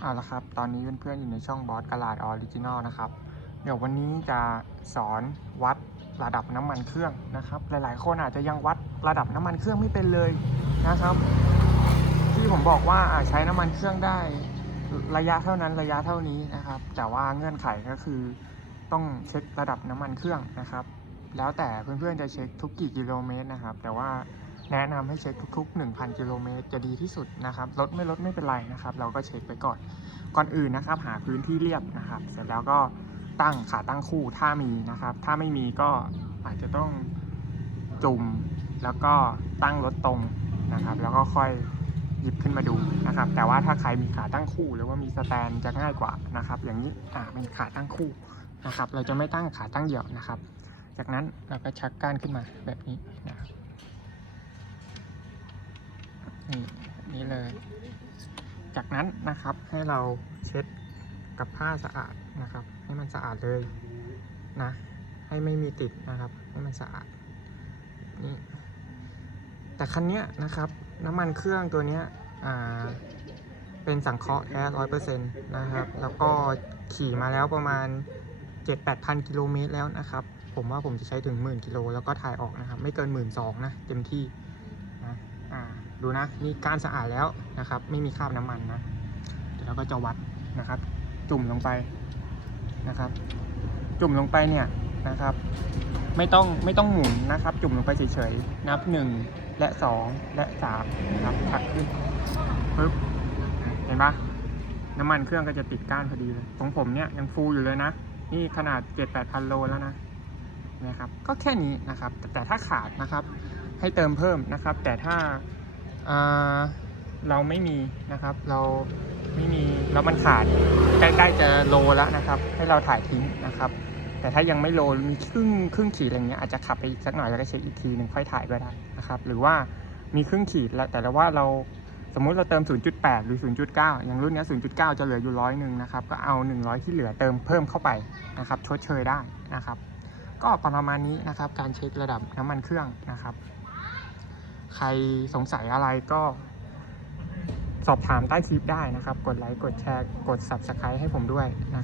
เอาละครับ ตอนนี้เพื่อนๆอยู่ในช่องบอสกลาดออริจินอลนะครับ เดี๋ยววันนี้จะสอนวัดระดับน้ำมันเครื่องนะครับ หลายๆ คนอาจจะยังวัดระดับน้ำมันเครื่องไม่เป็นเลยนะครับ ที่ผมบอกว่าอ่าใช้น้ำมันเครื่องได้ระยะเท่านั้นระยะเท่านี้นะครับ แต่ว่าเงื่อนไขก็คือต้องเช็คระดับน้ำมันเครื่องนะครับ แล้วแต่เพื่อนๆจะเช็คทุกกี่กิโลเมตรนะครับ แต่ว่า แนะนำให้เช็คทุก ๆ 1,000 กิโลเมตรจะดีที่สุดนะครับลดไม่ลดไม่เป็นไรนะครับ เราก็เช็คไปก่อน ก่อนอื่นนะครับ หาพื้นที่เรียบนะครับ เสร็จแล้วก็ตั้งขาตั้งคู่ถ้ามีนะครับ ถ้าไม่มีก็อาจจะต้องจุ่มแล้วก็ตั้งรถตรงนะครับ แล้วก็ค่อยหยิบขึ้นมาดูนะครับ แต่ว่าถ้าใครมีขาตั้งคู่หรือว่ามีสแตนจะง่ายกว่านะครับ อย่างนี้อ่าเป็นขาตั้งคู่นะครับ เราจะไม่ตั้งขาตั้งเดี่ยวนะครับ จากนั้นเราก็ชักก้านขึ้นมาแบบนี้นะครับ นี่นี้เลย จากนั้นนะครับให้เราเช็ดกับผ้าสะอาดนะครับ ให้มันสะอาดเลยนะให้ไม่มีติดนะครับ ให้มันสะอาดนี่แต่คันนี้นะครับน้ำมันเครื่องตัวนี้อ่าเป็นสังเคราะห์แท้ร้อยเปอร์เซ็นต์นะครับ แล้วก็ขี่มาแล้วประมาณ7-8พันกิโลเมตรแล้วนะครับ ผมว่าผมจะใช้ถึงหมื่นกิโลแล้วก็ถ่ายออกนะครับ ไม่เกินหมื่นสองนะเต็มที่ ดูนะนี่ก้านสะอาดแล้วนะครับ ไม่มีคราบน้ำมันนะเดี๋ยวเราก็จะวัดนะครับ จุ่มลงไปนะครับ จุ่มลงไปเนี่ยนะครับ ไม่ต้องไม่ต้องหมุนนะครับ จุ่มลงไปเฉยๆนับหนึ่งและสองและสามนะครับถัดขึ้นปึ๊บเห็นปะน้ำมันเครื่องก็จะติดก้านพอดีเลยของผมเนี่ยยังฟูอยู่เลยนะ นี่ขนาด7 8พันโลแล้วนะนะครับ ก็แค่นี้นะครับ แต่ถ้าขาดนะครับ ให้เติมเพิ่มนะครับ แต่ถ้า เราไม่มีนะครับ เราไม่มีแล้วมันขาดใกล้ๆจะโลแล้วนะครับ ให้เราถ่ายทิ้งนะครับ แต่ถ้ายังไม่โลมีครึ่งครึ่งขีดอะไรเงี้ยอาจจะขับไปอีกสักหน่อยแล้วก็เช็คอีกทีหนึ่งค่อยถ่ายก็ได้นะครับ หรือว่ามีครึ่งขีดแล้วแต่ว่าเราสมมุติเราเติม 0.8 หรือ 0.9 อย่างรุ่นนี้ย0.9 จะเหลืออยู่ร้อยหนึ่งนะครับ ก็เอา 100 ที่เหลือเติมเพิ่มเข้าไปนะครับ ชดเชยได้นะครับ ก็ประมาณนี้นะครับ การเช็คระดับน้ำมันเครื่องนะครับ ใครสงสัยอะไรก็สอบถามใต้คลิปได้นะครับ กดไลค์ กดแชร์ กด Subscribe ให้ผมด้วยนะ